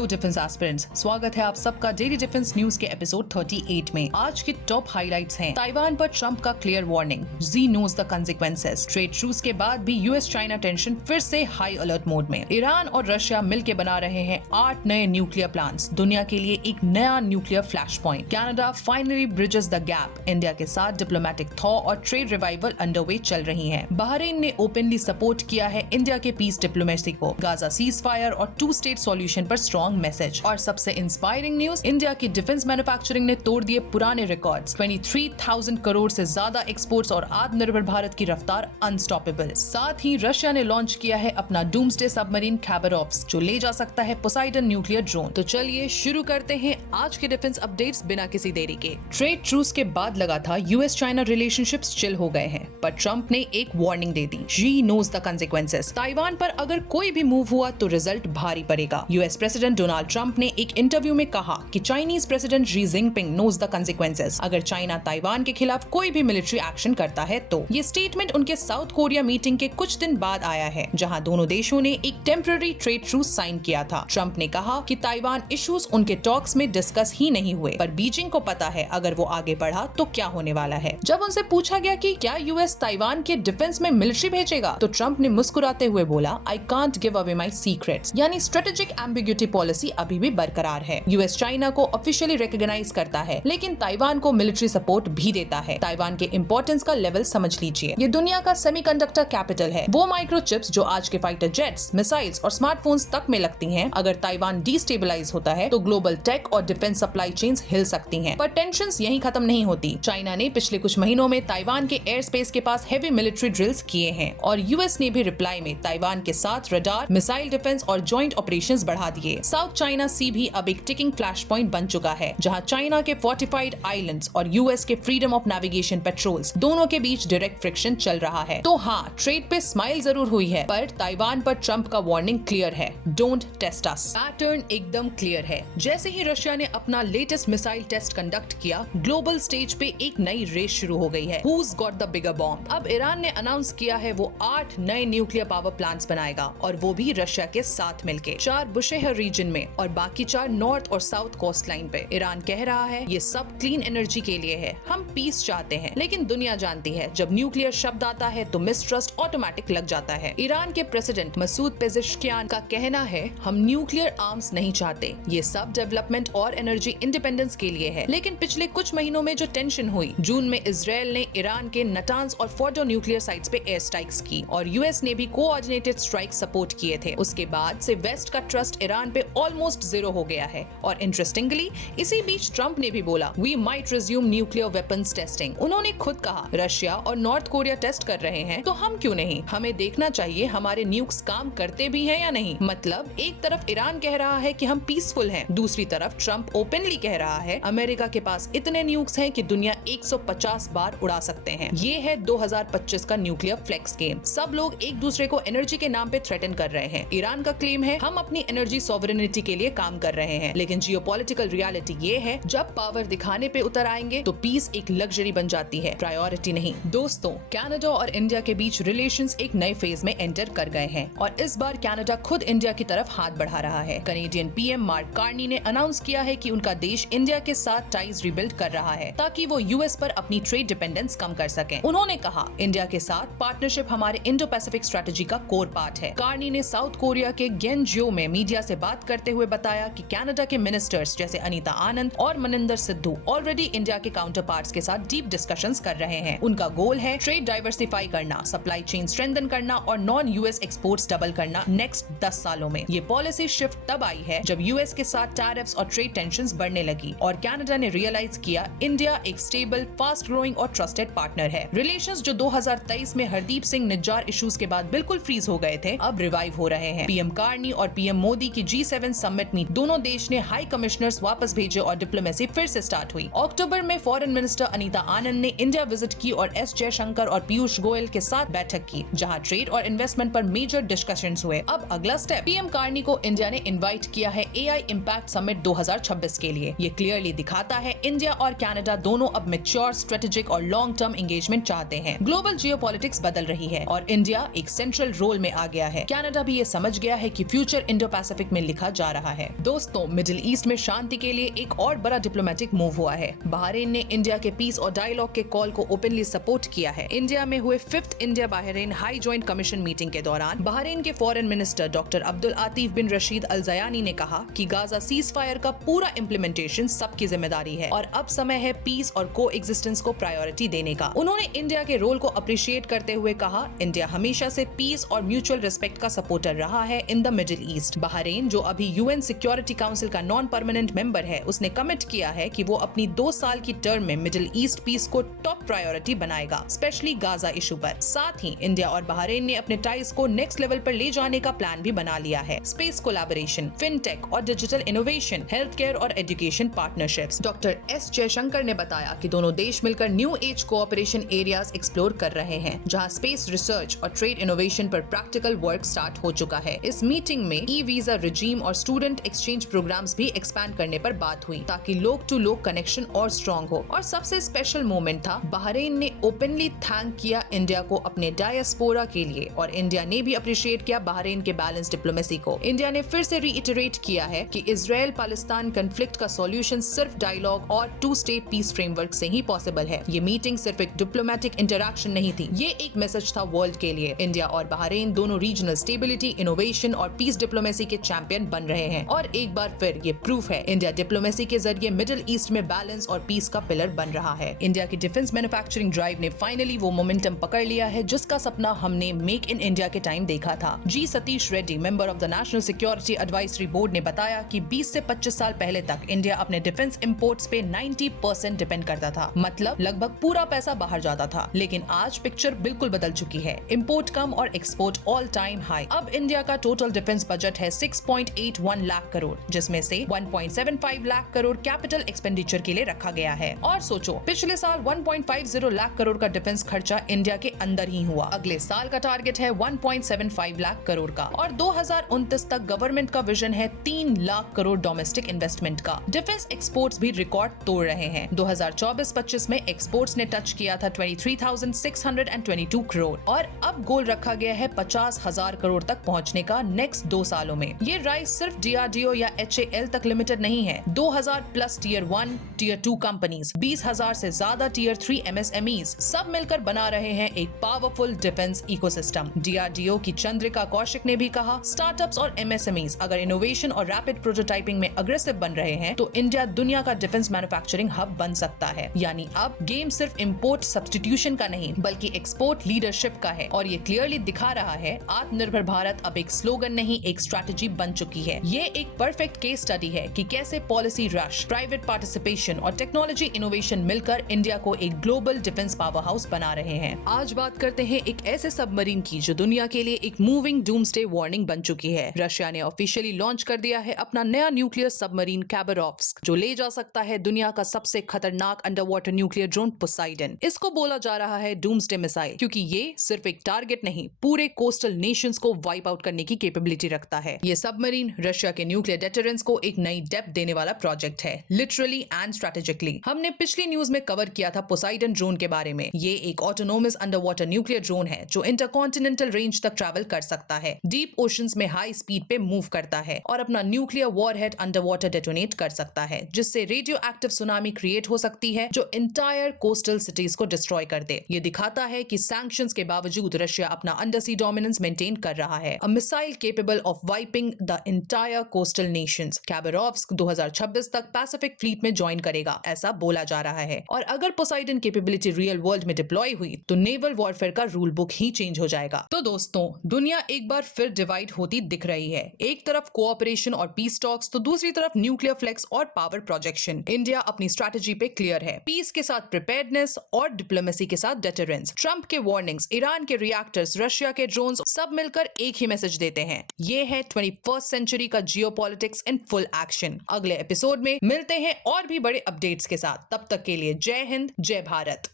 Hello defence aspirants, स्वागत है आप सबका डेली डिफेंस न्यूज के एपिसोड 38 में। आज की टॉप हाइलाइट्स हैं। ताइवान पर ट्रंप का clear warning, Xi knows the consequences. Trade truce के बाद भी यूएस चाइना टेंशन फिर से हाई अलर्ट मोड में। ईरान और रशिया मिलकर बना रहे हैं 8 नए न्यूक्लियर प्लांट्स, दुनिया के लिए एक नया nuclear flash point. Canada finally bridges the gap, India के साथ डिप्लोमेटिक थॉ और ट्रेड रिवाइवल अंडरवे चल रही है। बहरीन ने ओपनली सपोर्ट किया है इंडिया के पीस डिप्लोमेसी को। गाजा सीज फायर और 2 स्टेट सॉल्यूशन पर स्ट्रॉन्ग मैसेज। और सबसे इंस्पायरिंग न्यूज, इंडिया की डिफेंस मैन्युफैक्चरिंग ने तोड़ दिए पुराने रिकॉर्ड्स। 23,000 करोड़ से ज्यादा एक्सपोर्ट्स और आत्मनिर्भर भारत की रफ्तार अनस्टॉपेबल। साथ ही रशिया ने लॉन्च किया है अपना डूम्सडे सबमरीन खैबरोव्स, जो ले जा सकता है पोसाइडन न्यूक्लियर ड्रोन। तो चलिए शुरू करते हैं आज के डिफेंस अपडेट्स बिना किसी देरी के। ट्रेड ट्रूस के बाद लगा था यूएस चाइना रिलेशनशिप्स चिल हो गए हैं, पर ट्रंप ने एक वार्निंग दे दी, Xi knows the consequences. Taiwan पर अगर कोई भी मूव हुआ तो रिजल्ट भारी पड़ेगा। यूएस प्रेसिडेंट डोनाल्ड ट्रंप ने एक इंटरव्यू में कहा कि Chinese president Xi Jinping knows the consequences अगर चाइना ताइवान के खिलाफ कोई भी मिलिट्री एक्शन करता है तो। ये स्टेटमेंट उनके साउथ कोरिया मीटिंग के कुछ दिन बाद आया है, जहां दोनों देशों ने एक टेम्पररी ट्रेड ट्रूस साइन किया था। ट्रंप ने कहा कि ताइवान इश्यूज उनके टॉक्स में डिस्कस ही नहीं हुए, पर बीजिंग को पता है अगर वो आगे बढ़ा तो क्या होने वाला है। जब उनसे पूछा गया कि क्या यूएस ताइवान के डिफेंस में मिलिट्री भेजेगा, तो ट्रंप ने मुस्कुराते हुए बोला, I can't give away my secrets, यानी स्ट्रेटेजिक एम्बिग्यूटी पॉलिसी अभी भी बरकरार है। यूएस चाइना को ऑफिशियली रिकॉग्नाइज करता है, लेकिन ताइवान को मिलिट्री सपोर्ट भी देता है। ताइवान के इंपॉर्टेंस का लेवल समझ लीजिए। ये दुनिया का सेमीकंडक्टर कैपिटल है। वो माइक्रोचिप्स जो आज के फाइटर जेट्स, मिसाइल्स और स्मार्टफोन्स तक में लगती हैं, अगर ताइवान डिस्टेबलाइज होता है तो ग्लोबल टेक और डिफेंस सप्लाई चेन्स हिल सकती हैं। पर टेंशंस यहीं खत्म नहीं होती। चाइना ने पिछले कुछ महीनों में ताइवान के एयर स्पेस के पास हेवी मिलिट्री ड्रिल्स किए हैं, और यूएस ने भी रिप्लाई में ताइवान के साथ रडार, मिसाइल डिफेंस और जॉइंट ऑपरेशंस बढ़ा दिए। साउथ चाइना सी भी अब एक टिकिंग फ्लैश पॉइंट बन चुका है, जहां चाइना के फोर्टिफाइड आइलैंड्स और यूएस के फ्रीडम ऑफ नेविगेशन पेट्रोल्स दोनों के बीच डायरेक्ट फ्रिक्शन चल रहा है। तो हाँ, ट्रेड पे स्माइल जरूर हुई है, पर ताइवान पर ट्रंप का वार्निंग क्लियर है, डोंट टेस्ट अस। पैटर्न एकदम क्लियर है। जैसे ही रशिया ने अपना लेटेस्ट मिसाइल टेस्ट कंडक्ट किया, ग्लोबल स्टेज पे एक नई रेस शुरू हो गई है, who's got the bigger bomb. अब ईरान ने अनाउंस किया है वो 8 नए न्यूक्लियर पावर प्लांट्स बनाएगा, और वो भी रशिया के साथ मिलके। 4 बुशेहर रीजन में और बाकी 4 नॉर्थ और साउथ कोस्ट लाइन पे। ईरान कह रहा है ये सब क्लीन एनर्जी के लिए है, हम पीस चाहते हैं। लेकिन दुनिया जानती है जब न्यूक्लियर शब्द आता है तो मिसट्रस्ट ऑटोमेटिक लग जाता है। ईरान के प्रेसिडेंट मसूद पेज़ेश्कियान का कहना है, हम न्यूक्लियर आर्म्स नहीं चाहते, ये सब डेवलपमेंट और एनर्जी इंडिपेंडेंस के लिए है। लेकिन पिछले कुछ महीनों में जो टेंशन हुई, जून में इजराइल ने ईरान के नटांज और फोर्डो न्यूक्लियर साइट्स पे एयर स्ट्राइक्स की, और यूएस ने भी कोऑर्डिनेटेड स्ट्राइक सपोर्ट किए थे। उसके बाद से वेस्ट का ट्रस्ट ईरान पे ऑलमोस्ट जीरो हो गया है। और इंटरेस्टिंगली इसी बीच ट्रंप ने भी बोला, we might resume nuclear weapons testing. उन्होंने खुद कहा, रशिया और नॉर्थ कोरिया टेस्ट कर रहे हैं तो हम क्यों नहीं, हमें देखना चाहिए हमारे न्यूक्स काम करते भी हैं या नहीं। मतलब एक तरफ ईरान कह रहा है कि हम पीसफुल हैं, दूसरी तरफ ट्रंप ओपनली कह रहा है अमेरिका के पास इतने न्यूक्स हैं कि दुनिया 150 बार उड़ा सकते हैं। ये है 2025 का न्यूक्लियर फ्लेक्स गेम। सब लोग एक दूसरे को एनर्जी के नाम पे थ्रेटन कर रहे हैं। ईरान का क्लेम है हम अपनी एनर्जी सॉवरेनिटी के लिए काम कर रहे हैं, लेकिन जियोपॉलिटिकल रियलिटी ये है, जब पावर दिखाने पे उतर आएंगे तो पीस एक लग्जरी बन जाती है, प्रायोरिटी नहीं। दोस्तों, कनाडा और इंडिया के बीच रिलेशंस एक नए फेज में एंटर कर गए हैं, और इस बार कनाडा खुद इंडिया की तरफ हाथ बढ़ा रहा है। कनेडियन पीएम मार्क कार्नी ने अनाउंस किया है कि उनका देश इंडिया के साथ टाइज रिबिल्ड कर रहा है, ताकि वो यूएस पर अपनी ट्रेड डिपेंडेंस कम कर सके। उन्होंने कहा, इंडिया के साथ पार्टनरशिप हमारे इंडो पैसिफिक स्ट्रेटेजी का कोर पार्ट है। कार्नी ने साउथ कोरिया के ग्यनजियो में मीडिया से बात करते हुए बताया कि कनाडा के मिनिस्टर्स जैसे अनीता आनंद और मनिंदर सिद्धू ऑलरेडी इंडिया के काउंटर पार्ट्स के साथ डीप डिस्कशंस कर रहे हैं। उनका गोल है ट्रेड डाइवर्सिफाई करना, सप्लाई चेन स्ट्रेंथन करना और नॉन यूएस एक्सपोर्ट्स डबल करना नेक्स्ट 10 सालों में। ये पॉलिसी शिफ्ट तब आई है जब यूएस के साथ टैरिफ्स और ट्रेड टेंशंस बढ़ने लगी, और कनाडा ने रियलाइज किया इंडिया एक स्टेबल, फास्ट ग्रोइंग और ट्रस्टेड पार्टनर है। रिलेशंस जो 2023 में हरदीप सिंह निज्जार इश्यूज के बाद बिल्कुल फ्रीज हो गए थे, अब रिवाइव हो रहे हैं। पीएम कार्नी और पीएम मोदी की G7 समिट में दोनों देश ने हाई कमिश्नर्स वापस भेजे और डिप्लोमेसी फिर से स्टार्ट हुई। अक्टूबर में फॉरेन मिनिस्टर अनीता आनंद ने इंडिया विजिट की और एस जयशंकर और पीयूष गोयल के साथ बैठक की, जहां ट्रेड और इन्वेस्टमेंट पर मेजर डिस्कशंस हुए। अब अगला स्टेप, पीएम कार्नी को इंडिया ने इनवाइट किया है एआई इम्पैक्ट समिट 2026 के लिए। ये क्लियरली दिखाता है इंडिया और कनाडा दोनों अब मैच्योर, स्ट्रेटेजिक और लॉन्ग टर्म एंगेजमेंट चाहते हैं। ग्लोबल जियोपॉलिटिक्स बदल रही है और इंडिया एक सेंट्रल रोल में आ गया है। कनाडा भी ये समझ गया है कि फ्यूचर इंडो पैसिफिक में लिखा जा रहा है। दोस्तों, मिडिल ईस्ट में शांति के लिए एक और बड़ा डिप्लोमेटिक मूव हुआ है। बहरीन ने इंडिया के पीस और डायलॉग के कॉल को ओपनली सपोर्ट किया है। इंडिया में हुए 5th India Bahrain high joint commission meeting के दौरान बहरीन के foreign minister doctor Abdul Atif bin Rashid Al Zayani ने कहा कि गाजा सीज फायर का पूरा इम्प्लीमेंटेशन सबकी जिम्मेदारी है और अब समय है पीस और को एग्जिस्टेंस को प्रायोरिटी देने का। उन्होंने इंडिया के रोल को अप्रिशिएट करते हुए कहा, इंडिया हमेशा से पीस और म्यूचुअल रिस्पेक्ट का सपोर्टर रहा है in the middle east. Bahrain, जो अभी यूएन सिक्योरिटी काउंसिल का नॉन परमानेंट मेंबर है, उसने कमिट किया है कि वो अपनी 2 साल की टर्म में मिडिल ईस्ट पीस को टॉप प्रायोरिटी बनाएगा, स्पेशली गाजा इशू पर। साथ ही इंडिया और बहरीन ने अपने टाइज को नेक्स्ट लेवल पर ले जाने का प्लान भी बना लिया है। स्पेस कोलैबोरेशन, फिनटेक और डिजिटल इनोवेशन, हेल्थ केयर और education partnerships. Doctor S Jaishankar ने बताया कि दोनों देश मिलकर new age cooperation areas explore कर रहे हैं, जहां स्पेस रिसर्च और ट्रेड इनोवेशन पर प्रैक्टिकल वर्क स्टार्ट हो चुका है। इस मीटिंग में ई वीजा रिजीम और स्टूडेंट एक्सचेंज प्रोग्राम्स भी एक्सपैंड करने पर बात हुई, ताकि लोग टू लोग कनेक्शन और स्ट्रॉन्ग हो। और सबसे स्पेशल मोमेंट था, बहरीन ने ओपनली थैंक किया इंडिया को अपने डायस्पोरा के लिए, और इंडिया ने भी अप्रिशिएट किया बहरीन के बैलेंस डिप्लोमेसी को। इंडिया ने फिर से रीइटरेट किया है कि इजराइल पैलेस्टाइन कॉन्फ्लिक्ट का सॉल्यूशन सिर्फ डायलॉग और 2 स्टेट पीस फ्रेमवर्क से ही पॉसिबल है। ये मीटिंग सिर्फ एक डिप्लोमेटिक इंटरैक्शन नहीं थी, ये एक मैसेज था वर्ल्ड के लिए। इंडिया और बहरीन दोनों रीजनल स्टेबिलिटी, इनोवेशन और पीस डिप्लोमेसी के चैंपियन बन रहे हैं, और एक बार फिर ये प्रूफ है इंडिया डिप्लोमेसी के जरिए मिडिल ईस्ट में बैलेंस और पीस का पिलर बन रहा है। इंडिया की डिफेंस मैन्युफैक्चरिंग ड्राइव ने फाइनली वो मोमेंटम पकड़ लिया है जिसका सपना हमने मेक इन इंडिया के टाइम देखा था। G Satish Reddy, member of the national security advisory board, ने बताया कि 20 से 25 साल पहले तक इंडिया अपने डिफेंस इंपोर्ट्स पे 90% डिपेंड करता था, मतलब लगभग पूरा पैसा बाहर जाता था। लेकिन आज पिक्चर बिल्कुल बदल चुकी है, इंपोर्ट कम और एक्सपोर्ट ऑल टाइम हाई। अब इंडिया का टोटल डिफेंस बजट है 6.81 लाख करोड़, जिसमें से 1.75 लाख करोड़ कैपिटल एक्सपेंडिचर के लिए रखा गया है। और सोचो, पिछले साल 1.50 लाख करोड़ का डिफेंस खर्चा इंडिया के अंदर ही हुआ। अगले साल का टारगेट है 1.75 लाख करोड़ का, और 2029 तक गवर्नमेंट का विजन है 3 लाख करोड़ डोमेस्टिक इन्वेस्टमेंट का। डिफेंस एक्सपोर्ट्स भी रिकॉर्ड तोड़ रहे हैं। 2024-25 में एक्सपोर्ट्स ने टच किया था 23,622 करोड़, और अब गोल रखा गया है 50,000 करोड़ तक पहुंचने का नेक्स्ट 2 सालों में। ये राइज सिर्फ DRDO या HAL तक लिमिटेड नहीं है। 2000 प्लस टियर 1, टियर 2 कंपनीज, 20,000 से ज्यादा टियर 3 MSMEs सब मिलकर बना रहे हैं एक पावरफुल डिफेंस इकोसिस्टम। DRDO की चंद्रिका कौशिक ने भी कहा, स्टार्टअप्स और MSMEs अगर इनोवेशन और रैपिड प्रोटोटाइपिंग में अग्रेसिव बन रहे हैं तो इंडिया दुनिया का डिफेंस मैन्युफैक्चरिंग हब बन सकता है। यानी अब गेम सिर्फ इंपोर्ट सब्स्टिट्यूशन का नहीं बल्कि एक्सपोर्ट लीडरशिप का है, और ये क्लियरली दिखा रहा है आत्मनिर्भर भारत अब एक स्लोगन नहीं, एक स्ट्रैटेजी बन चुकी है। ये एक परफेक्ट केस स्टडी है कि कैसे पॉलिसी रश, प्राइवेट पार्टिसिपेशन और टेक्नोलॉजी इनोवेशन मिलकर इंडिया को एक ग्लोबल डिफेंस पावर हाउस बना रहे हैं। आज बात करते हैं एक ऐसे सबमरीन की जो दुनिया के लिए एक मूविंग डूम्सडे वार्निंग बन चुकी है। रशिया ने ऑफिशियली लॉन्च कर दिया है अपना नया न्यूक्लियर सबमरीन खैबरोव्स्क, जो ले जा सकता है दुनिया का सबसे खतरनाक under water nuclear drone Poseidon. इसको बोला जा रहा है डूम्सडे मिसाइल, क्योंकि ये सिर्फ एक टारगेट नहीं, पूरे कोस्टल नेशंस को वाइप आउट करने की कैपेबिलिटी रखता है। ये सबमरीन रशिया के न्यूक्लियर डेटरेंस को एक नई डेप्थ देने वाला प्रोजेक्ट है, लिटरली एंड स्ट्रेटेजिकली। हमने पिछली न्यूज में कवर किया था पोसाइडन ड्रोन के बारे में। ये एक autonomous under water nuclear drone है जो इंटरकॉन्टिनेंटल रेंज तक ट्रैवल कर सकता है, डीप ओशंस में हाई स्पीड पे मूव करता है और अपना nuclear warhead under water detonate कर सकता है, जिससे रेडियो एक्टिव सुनामी क्रिएट हो सकती है जो इंटायर कोस्टल सिटीज को डिस्ट्रॉय कर दे। ये दिखाता है कि सैंक्शंस के बावजूद रशिया अपना अंडरसी डोमिनेंस मेंटेन कर रहा है। A missile capable of wiping the entire coastal nations. Khabarovsk 2026 तक पैसिफिक फ्लीट में ज्वाइन करेगा, ऐसा बोला जा रहा है। और अगर पोसाइडन कैपेबिलिटी रियल वर्ल्ड में डिप्लॉय हुई तो नेवल वॉरफेयर का रूल बुक ही चेंज हो जाएगा। तो दोस्तों, दुनिया एक बार फिर डिवाइड होती दिख रही है। एक तरफ कोऑपरेशन और पीस टॉक्स, तो दूसरी तरफ न्यूक्लियर फ्लेक्स और पावर प्रोजेक्शन। इंडिया अपनी स्ट्रैटेजी पे क्लियर है, पीस के साथ प्रिपेयर्डनेस और डिप्लोमेसी के साथ डेटरेंस। ट्रंप के वार्निंग्स, ईरान के रिएक्टर्स, रशिया के ड्रोन्स, सब मिलकर एक ही मैसेज देते हैं। ये है 21st सेंचुरी का जियोपॉलिटिक्स इन फुल एक्शन। अगले एपिसोड में मिलते हैं और भी बड़े अपडेट्स के साथ। तब तक के लिए जय हिंद, जय भारत।